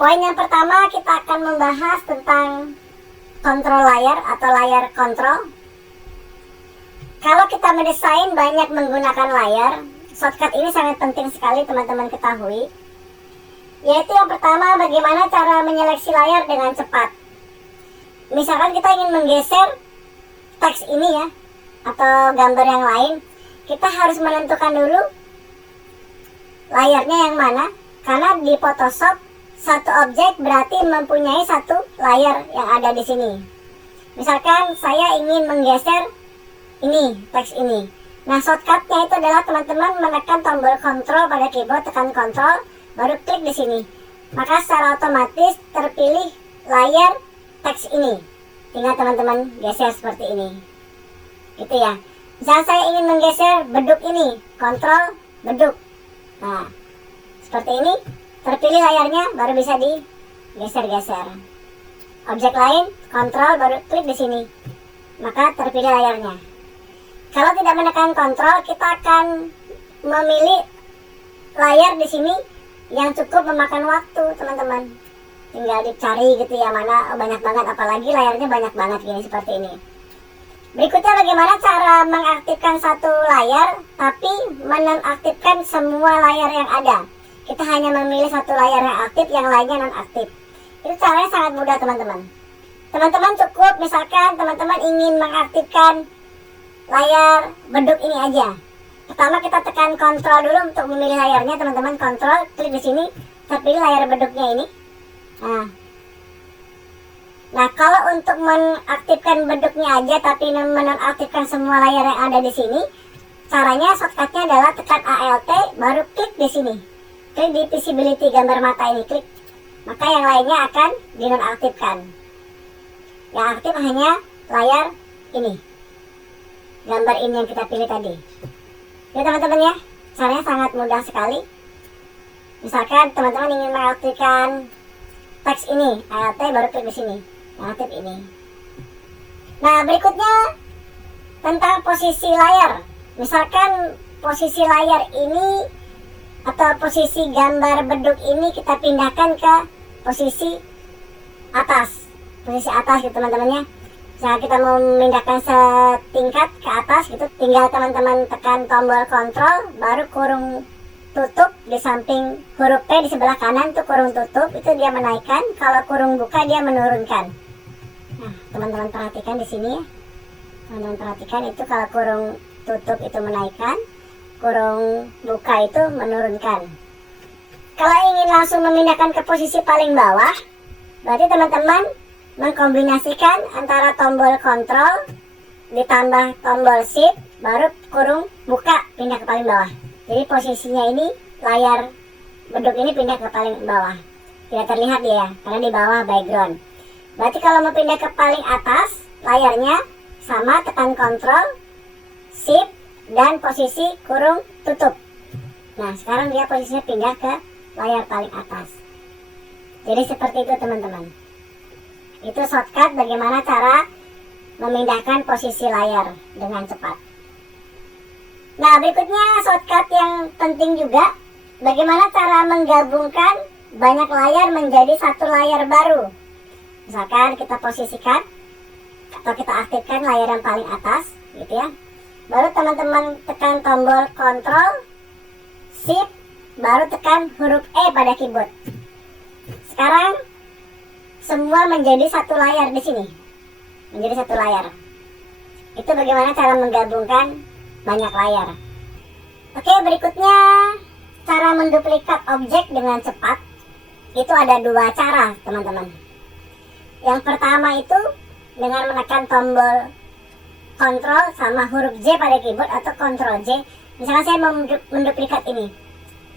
Poin yang pertama kita akan membahas tentang kontrol layar atau layar kontrol. Kalau kita mendesain banyak menggunakan layar, shortcut ini sangat penting sekali teman-teman ketahui. Yaitu yang pertama, bagaimana cara menyeleksi layar dengan cepat. Misalkan kita ingin menggeser teks ini ya, atau gambar yang lain, kita harus menentukan dulu layarnya yang mana. Karena di Photoshop, satu objek berarti mempunyai satu layar yang ada di sini. Misalkan saya ingin menggeser ini, teks ini. Nah, shortcutnya itu adalah teman-teman menekan tombol kontrol pada keyboard, tekan kontrol, baru klik di sini. Maka secara otomatis terpilih layar teks ini. Tinggal teman-teman geser seperti ini. Gitu ya. Misalnya saya ingin menggeser beduk ini, kontrol beduk. Nah, seperti ini, terpilih layarnya, baru bisa digeser-geser. Objek lain, kontrol, baru klik di sini. Maka terpilih layarnya. Kalau tidak menekan kontrol, kita akan memilih layar di sini yang cukup memakan waktu, teman-teman. Tinggal dicari gitu ya, mana banyak banget, apalagi layarnya banyak banget gini seperti ini. Berikutnya bagaimana cara mengaktifkan satu layar tapi menonaktifkan semua layar yang ada. Kita hanya memilih satu layar yang aktif, yang lainnya non-aktif. Itu caranya sangat mudah, teman-teman. Teman-teman cukup misalkan teman-teman ingin mengaktifkan layar beduk ini aja. Pertama kita tekan kontrol dulu untuk memilih layarnya, teman-teman. Kontrol, klik di sini, terpilih layar beduknya ini. Nah, kalau untuk mengaktifkan beduknya aja tapi menonaktifkan semua layar yang ada di sini, caranya shortcutnya adalah tekan ALT, baru klik di sini. Klik di visibility gambar mata ini, klik. Maka yang lainnya akan dinonaktifkan. Yang aktif hanya layar ini. Gambar ini yang kita pilih tadi. Ya teman-teman ya, caranya sangat mudah sekali. Misalkan teman-teman ingin mengaktifkan teks ini, ALT baru klik di sini. Yang aktif ini. Nah, berikutnya tentang posisi layar. Misalkan posisi layar ini atau posisi gambar beduk ini kita pindahkan ke posisi atas. Posisi atas gitu teman-teman ya. Misalnya kita mau memindahkan setingkat ke atas gitu, tinggal teman-teman tekan tombol kontrol, baru kurung tutup di samping huruf P di sebelah kanan tuh kurung tutup, itu dia menaikkan. Kalau kurung buka dia menurunkan. Nah, teman-teman perhatikan di sini ya. Teman-teman perhatikan itu kalau kurung tutup itu menaikkan, kurung buka itu menurunkan. Kalau ingin langsung memindahkan ke posisi paling bawah, berarti teman-teman mengkombinasikan antara tombol kontrol ditambah tombol shift, baru kurung buka pindah ke paling bawah. Jadi posisinya ini layar beduk ini pindah ke paling bawah. Tidak terlihat dia ya, karena di bawah background. Berarti kalau mau pindah ke paling atas, layarnya sama, tekan kontrol, shift, dan posisi kurung tutup. Nah, sekarang dia posisinya pindah ke layar paling atas. Jadi seperti itu teman-teman. Itu shortcut bagaimana cara memindahkan posisi layar dengan cepat. Nah, berikutnya shortcut yang penting juga, bagaimana cara menggabungkan banyak layar menjadi satu layar baru. Misalkan kita posisikan atau kita aktifkan layar yang paling atas gitu ya. Baru teman-teman tekan tombol kontrol, shift, baru tekan huruf E pada keyboard. Sekarang semua menjadi satu layar di sini. Menjadi satu layar. Itu bagaimana cara menggabungkan banyak layar. Oke, berikutnya cara menduplikat objek dengan cepat. Itu ada dua cara, teman-teman. Yang pertama itu dengan menekan tombol kontrol sama huruf J pada keyboard atau kontrol J. Misalkan saya mau menduplikat ini,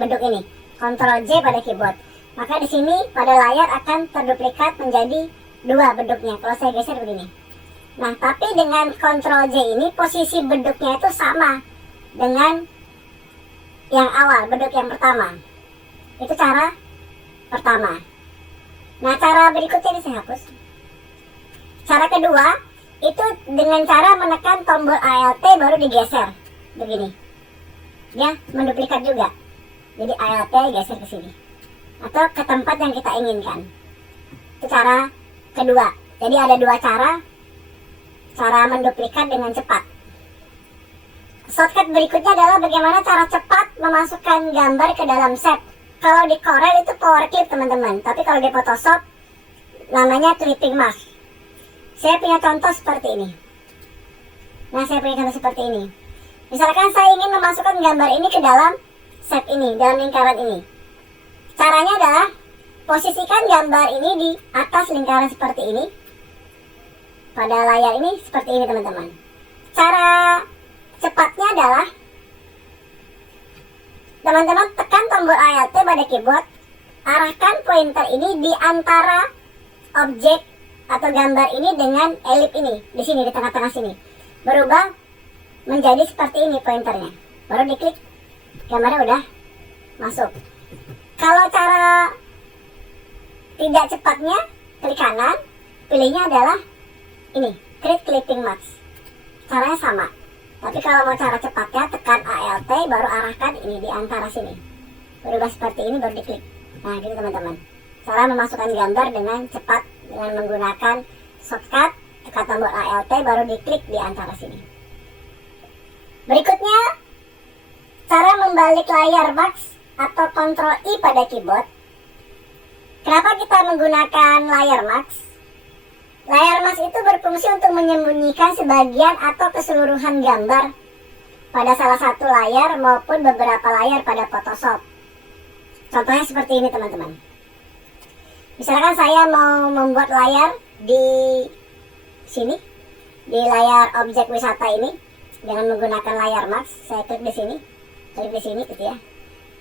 beduk ini, kontrol J pada keyboard. Maka di sini pada layar akan terduplikat menjadi dua beduknya. Kalau saya geser begini. Nah, tapi dengan kontrol J ini posisi beduknya itu sama dengan yang awal, beduk yang pertama. Itu cara pertama. Nah, cara berikutnya ini saya hapus. Cara kedua itu dengan cara menekan tombol ALT baru digeser begini. Ya, menduplikat juga. Jadi ALT geser ke sini. atau ke tempat yang kita inginkan. Itu cara kedua. Jadi ada dua cara menduplikat dengan cepat. Shortcut berikutnya adalah bagaimana cara cepat memasukkan gambar ke dalam set. Kalau di Corel itu power clip teman-teman, tapi kalau di Photoshop namanya clipping mask. Saya punya contoh seperti ini. Misalkan saya ingin memasukkan gambar ini ke dalam set ini, dalam lingkaran ini. Caranya adalah posisikan gambar ini di atas lingkaran seperti ini. Pada layar ini seperti ini teman-teman. Cara cepatnya adalah teman-teman tekan tombol Alt pada keyboard, arahkan pointer ini di antara objek atau gambar ini dengan elip ini, di sini di tengah-tengah sini. Berubah menjadi seperti ini pointernya. Baru diklik, gambarnya udah masuk. Kalau cara tidak cepatnya, klik kanan, pilihnya adalah ini, create clipping mask. Caranya sama. Tapi kalau mau cara cepatnya, tekan Alt baru arahkan ini di antara sini. Berubah seperti ini baru diklik. Nah, gitu teman-teman. Cara memasukkan gambar dengan cepat dengan menggunakan shortcut, tekan tombol Alt baru diklik di antara sini. Berikutnya, cara membalik layar max atau Ctrl I pada keyboard. Kenapa kita menggunakan layar max? Layar mask itu berfungsi untuk menyembunyikan sebagian atau keseluruhan gambar pada salah satu layar maupun beberapa layar pada Photoshop. Contohnya seperti ini teman-teman. Misalkan saya mau membuat layar di sini, di layar objek wisata ini dengan menggunakan layar mask. Saya klik di sini gitu ya.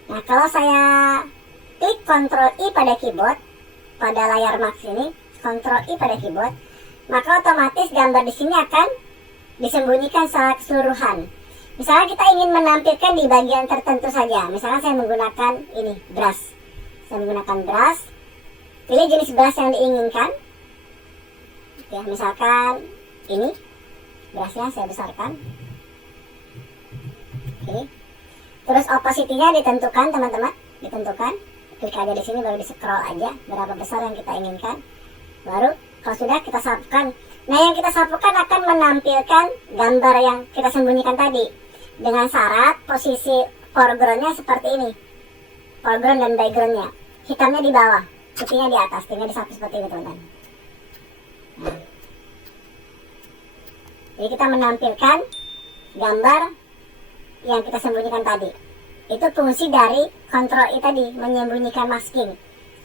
Nah, kalau saya klik Ctrl I pada keyboard pada layar mask ini, Ctrl I pada keyboard, maka otomatis gambar di sini akan disembunyikan secara keseluruhan. Misalnya kita ingin menampilkan di bagian tertentu saja. Misalnya saya menggunakan ini, brush. Saya menggunakan brush. Pilih jenis brush yang diinginkan. Ya, misalkan ini, brushnya saya besarkan. Oke. Terus opacity-nya ditentukan teman-teman, ditentukan. Klik aja di sini baru di scroll aja berapa besar yang kita inginkan. Baru kalau sudah kita sapukan. Nah, yang kita sapukan akan menampilkan gambar yang kita sembunyikan tadi dengan syarat posisi foreground-nya seperti ini. Foreground dan background-nya. Hitamnya di bawah, putihnya di atas, tinggal disapu seperti ini teman-teman. Nah. Jadi kita menampilkan gambar yang kita sembunyikan tadi. Itu fungsi dari Ctrl I tadi, menyembunyikan masking.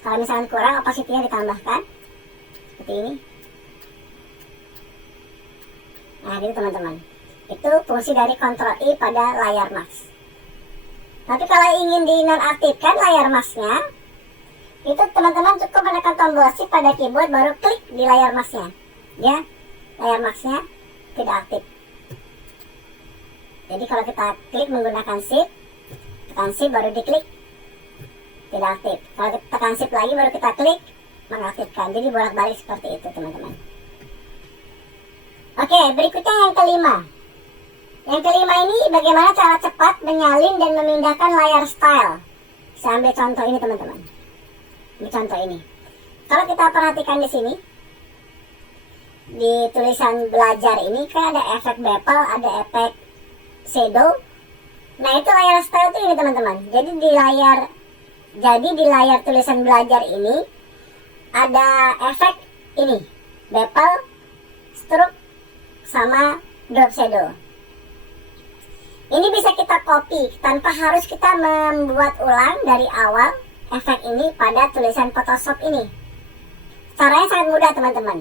Kalau misalkan kurang, opacity-nya ditambahkan seperti ini. Nah, gitu teman-teman. Itu fungsi dari Ctrl I pada layar mask. Tapi kalau ingin dinonaktifkan layar masknya, itu teman-teman cukup menekan tombol Shift pada keyboard baru klik di layar masknya. Ya, layar masknya tidak aktif. Jadi kalau kita klik menggunakan Shift, tekan Shift baru diklik, tidak aktif. Kalau kita tekan Shift lagi baru kita klik, mengaktifkan. Jadi bolak-balik seperti itu teman-teman. Oke, berikutnya yang kelima. Yang kelima ini bagaimana cara cepat menyalin dan memindahkan layar style. Saya ambil contoh ini teman-teman. Ini contoh ini. Kalau kita perhatikan di sini, di tulisan belajar ini kan ada efek bevel, ada efek shadow. Nah, itu layar style itu ini teman-teman. Jadi di layar tulisan belajar ini ada efek ini, bevel, stroke, sama drop shadow. Ini bisa kita copy tanpa harus kita membuat ulang dari awal efek ini pada tulisan Photoshop ini. Caranya sangat mudah teman-teman.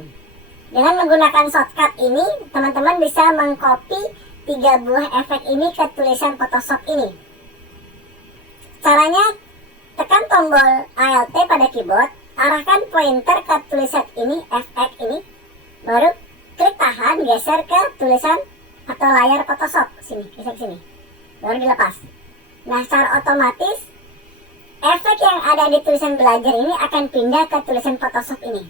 Dengan menggunakan shortcut ini, teman-teman bisa mengcopy 3 buah efek ini ke tulisan Photoshop ini. Caranya, tekan tombol Alt pada keyboard, arahkan pointer ke tulisan ini, efek ini, baru klik tahan, geser ke tulisan atau layar Photoshop sini, geser sini, baru dilepas. Nah, secara otomatis efek yang ada di tulisan belajar ini akan pindah ke tulisan Photoshop ini.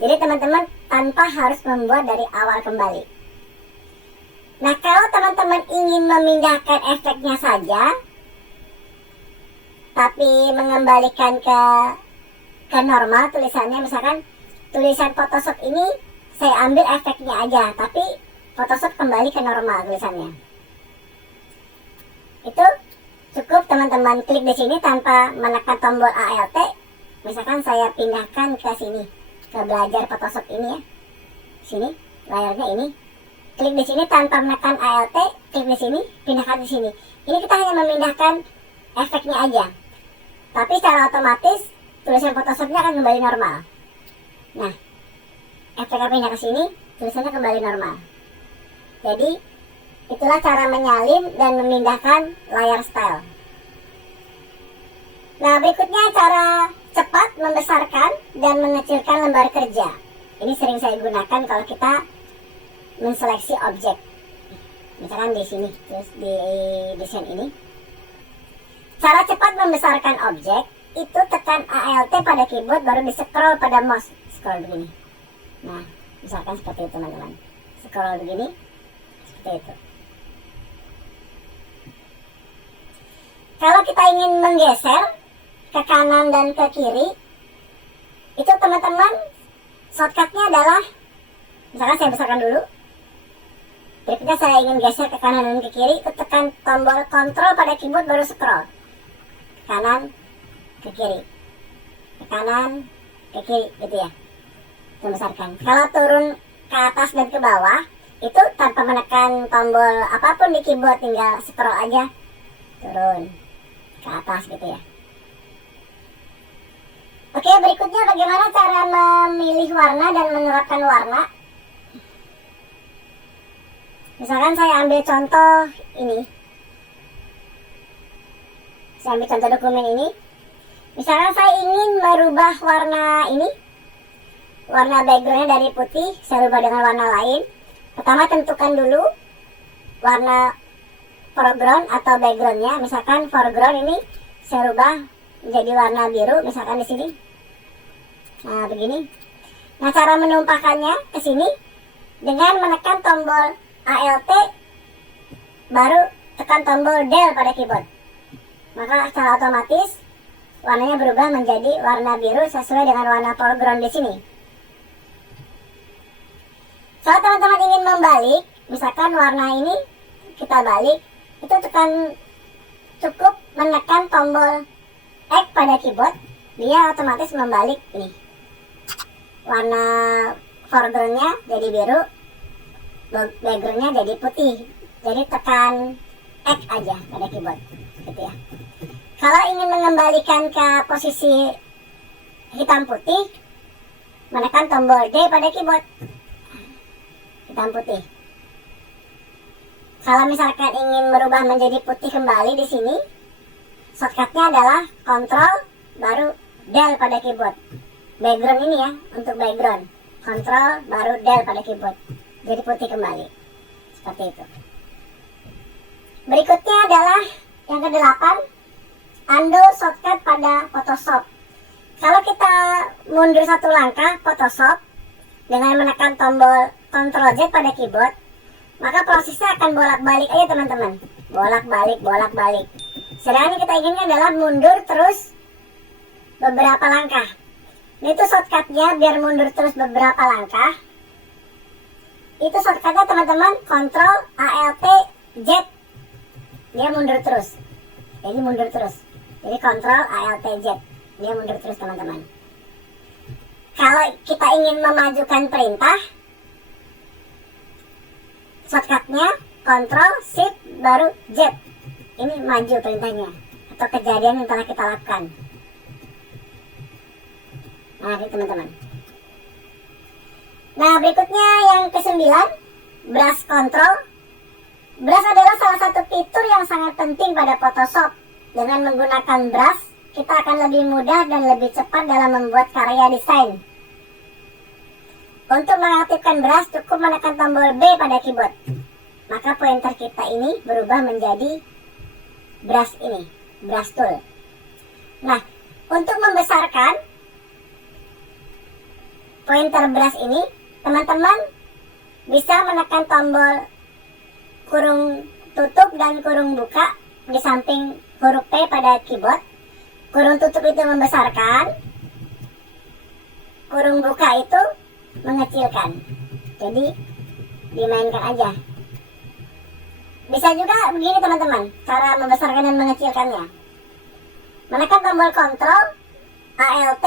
Jadi teman-teman tanpa harus membuat dari awal kembali. Nah, kalau teman-teman ingin memindahkan efeknya saja, tapi mengembalikan ke normal tulisannya. Misalkan tulisan Photoshop ini saya ambil efeknya aja, tapi Photoshop kembali ke normal tulisannya. Itu cukup teman-teman klik di sini tanpa menekan tombol ALT. Misalkan saya pindahkan ke sini, ke belajar Photoshop ini ya. Sini, layarnya ini. Klik di sini tanpa menekan ALT, klik di sini, pindahkan di sini. Ini kita hanya memindahkan efeknya aja. Tapi secara otomatis tulisan Photoshopnya akan kembali normal. Nah, efeknya pindah ke sini, tulisannya kembali normal. Jadi, itulah cara menyalin dan memindahkan layar style. Nah, berikutnya cara cepat membesarkan dan mengecilkan lembar kerja. Ini sering saya gunakan kalau kita menseleksi objek. Misalkan di sini, terus di desain ini. Cara cepat membesarkan objek, itu tekan ALT pada keyboard baru di scroll pada mouse. Scroll begini. Nah, misalkan seperti itu teman-teman. Scroll begini, seperti itu. Kalau kita ingin menggeser ke kanan dan ke kiri, itu teman-teman shortcutnya adalah, misalkan saya besarkan dulu. Berikutnya saya ingin geser ke kanan dan ke kiri, itu tekan tombol kontrol pada keyboard baru scroll. Kanan, ke kiri. Ke kanan, ke kiri, gitu ya. Membesarkan. Kalau turun ke atas dan ke bawah, itu tanpa menekan tombol apapun di keyboard, tinggal scroll aja. Turun ke atas gitu ya. Oke, berikutnya bagaimana cara memilih warna dan menerapkan warna. Misalkan saya ambil contoh ini. Saya ambil contoh dokumen ini. Misalkan saya ingin merubah warna ini. Warna backgroundnya dari putih, saya rubah dengan warna lain. Pertama tentukan dulu warna foreground atau backgroundnya. Misalkan foreground ini saya rubah menjadi warna biru, misalkan di sini. Nah, begini. Nah, cara menumpahkannya ke sini dengan menekan tombol ALT, baru tekan tombol Del pada keyboard. Maka secara otomatis warnanya berubah menjadi warna biru sesuai dengan warna foreground di sini. Kalau teman-teman ingin membalik, misalkan warna ini kita balik, itu cukup menekan tombol X pada keyboard, dia otomatis membalik ini. Warna foregroundnya jadi biru, backgroundnya jadi putih. Jadi tekan X aja pada keyboard, gitu ya. Kalau ingin mengembalikan ke posisi hitam putih, menekan tombol D pada keyboard, hitam putih. Kalau misalkan ingin merubah menjadi putih kembali di sini, shortcutnya adalah Ctrl baru Del pada keyboard. Background ini ya, untuk background. Ctrl baru Del pada keyboard. Jadi putih kembali. Seperti itu. Berikutnya adalah yang ke-8, undo shortcut pada Photoshop. Kalau kita mundur satu langkah Photoshop dengan menekan tombol Ctrl Z pada keyboard, maka prosesnya akan bolak-balik aja teman-teman. Bolak-balik. Sedangkan yang kita inginkan adalah mundur terus beberapa langkah. Itu shortcutnya biar mundur terus beberapa langkah. Itu shortcutnya teman-teman Ctrl ALT Z. Dia mundur terus. Jadi mundur terus. Jadi Ctrl ALT Z. Dia mundur terus teman-teman. Kalau kita ingin memajukan perintah, shortcutnya Ctrl Shift baru Z. Ini maju perintahnya atau kejadian yang telah kita lakukan. Nah, ini teman-teman. Nah, berikutnya yang ke-9, brush control. Brush adalah salah satu fitur yang sangat penting pada Photoshop. Dengan menggunakan brush, kita akan lebih mudah dan lebih cepat dalam membuat karya desain. Untuk mengaktifkan brush, cukup menekan tombol B pada keyboard. Maka pointer kita ini berubah menjadi brush ini, brush tool. Nah, untuk membesarkan pointer brush ini, teman-teman bisa menekan tombol kurung tutup dan kurung buka di samping huruf P pada keyboard. Kurung tutup itu membesarkan, kurung buka itu mengecilkan. Jadi dimainkan aja. Bisa juga begini teman-teman, cara membesarkan dan mengecilkannya. Menekan tombol kontrol ALT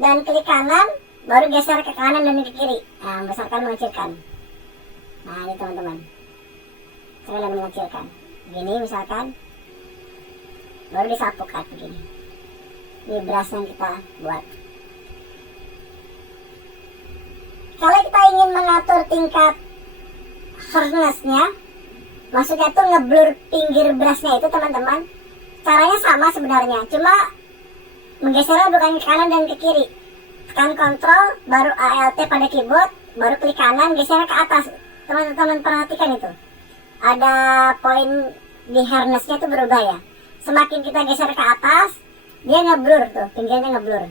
dan klik kanan, baru geser ke kanan dan ke kiri. Nah, membesarkan, mengecilkan. Nah, ini teman-teman, saya mengecilkan. Begini misalkan, baru disapu kayak begini. Ini brush yang kita buat. Kalau kita ingin mengatur tingkat hardness-nya, maksudnya tuh ngeblur pinggir brush-nya itu teman-teman, caranya sama sebenarnya, cuma menggesernya bukan ke kanan dan ke kiri. Tekan kontrol, baru ALT pada keyboard, baru klik kanan, gesernya ke atas. Teman-teman perhatikan itu, ada poin di hardness-nya itu berubah ya. Semakin kita geser ke atas, dia ngeblur tuh, pinggirnya ngeblur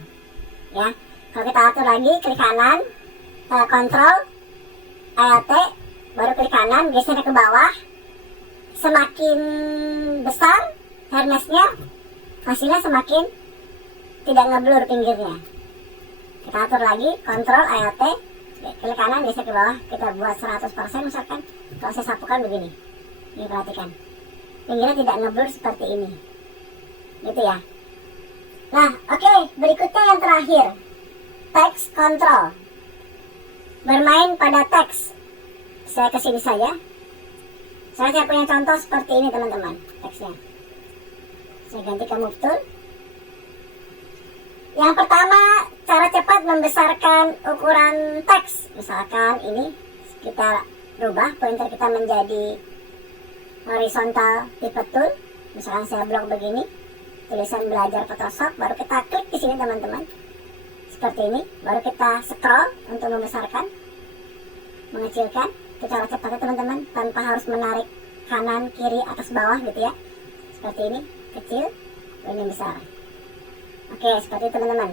ya. Kalau kita atur lagi, klik kanan, kontrol ALT, baru klik kanan, geser ke bawah. Semakin besar hardness-nya, hasilnya semakin tidak ngeblur pinggirnya. Kita atur lagi, kontrol ALT, klik kanan, geser ke bawah. Kita buat 100% misalkan. Kalau saya sapukan begini, ini perhatikan, pinggirnya tidak ngeblur seperti ini, gitu ya. Nah, oke, berikutnya yang terakhir, text control. Bermain pada teks. Saya kesini saja. Saya punya contoh seperti ini teman-teman, teksnya. Saya ganti ke move tool. Yang pertama, cara cepat membesarkan ukuran teks. Misalkan ini kita rubah pointer kita menjadi horizontal pivot tool. Misalkan saya blok begini, tulisan belajar Photoshop, baru kita klik di sini teman-teman. Seperti ini, baru kita scroll untuk membesarkan, mengecilkan. Itu cara cepatnya teman-teman, tanpa harus menarik kanan, kiri, atas, bawah gitu ya. Seperti ini, kecil, ini besar. Oke, seperti itu teman-teman.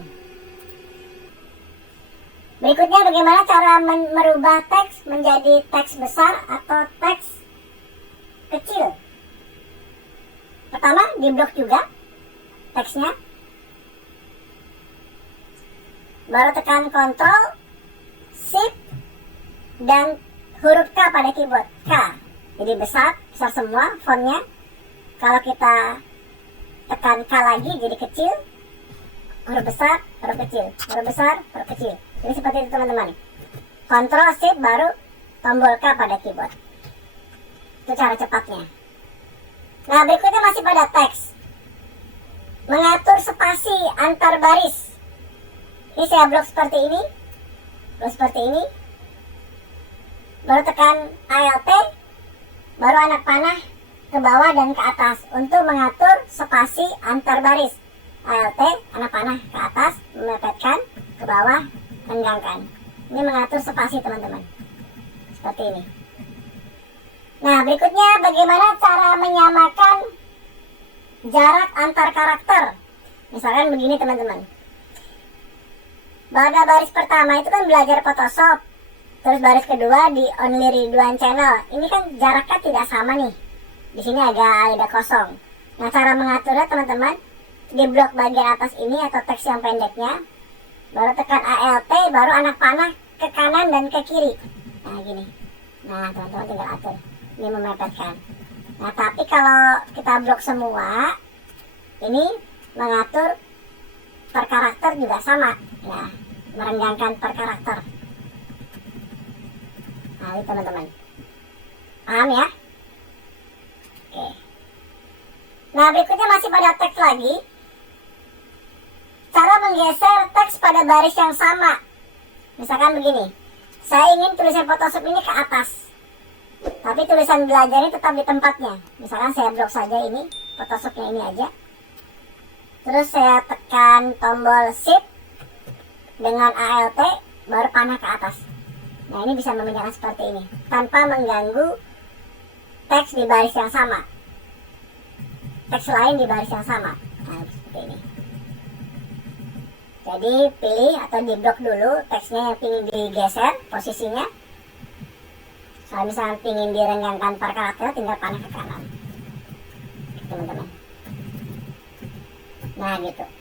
Berikutnya bagaimana cara merubah teks menjadi teks besar atau teks kecil. Pertama, di blok juga teksnya. Baru tekan Ctrl, Shift, dan huruf K pada keyboard. K. Jadi besar semua fontnya. Kalau kita tekan K lagi jadi kecil. Huruf besar, huruf kecil. Huruf besar, huruf kecil. Jadi seperti itu teman-teman. Ctrl, Shift, baru tombol K pada keyboard. Itu cara cepatnya. Nah, berikutnya masih pada teks. Mengatur spasi antar baris. Ini saya blok seperti ini. Blok seperti ini. Baru tekan ALT, baru anak panah ke bawah dan ke atas untuk mengatur spasi antar baris. ALT, anak panah ke atas, memepetkan, ke bawah, renggangkan. Ini mengatur spasi teman-teman. Seperti ini. Nah, berikutnya bagaimana cara menyamakan jarak antar karakter. Misalkan begini teman-teman. Pada baris pertama itu kan belajar Photoshop. Terus baris kedua di Only Ridwan Channel. Ini kan jaraknya tidak sama nih. Di sini agak kosong. Nah, cara mengaturnya teman-teman, di blok bagian atas ini atau teks yang pendeknya, baru tekan ALT, baru anak panah ke kanan dan ke kiri. Nah, gini. Nah, teman-teman tinggal atur. Ini memepetkan. Nah, tapi kalau kita blok semua, ini mengatur per karakter juga sama. Nah, merenggangkan per karakter. Nah, ini teman-teman. Paham ya? Oke. Nah, berikutnya masih pada teks lagi. Cara menggeser teks pada baris yang sama. Misalkan begini. Saya ingin tulisan Photoshop ini ke atas. Tapi tulisan belajar ini tetap di tempatnya. Misalkan saya blok saja ini, Photoshopnya ini aja. Terus saya tekan tombol Shift dengan ALT, baru panah ke atas. Nah, ini bisa memindahkan seperti ini, tanpa mengganggu teks di baris yang sama. Teks lain di baris yang sama. Nah, seperti ini. Jadi, pilih atau di blok dulu teksnya yang ingin digeser posisinya. Kalau misalnya ingin direnggangkan per karakter, tinggal panah ke kanan. Teman-teman. Nah gitu.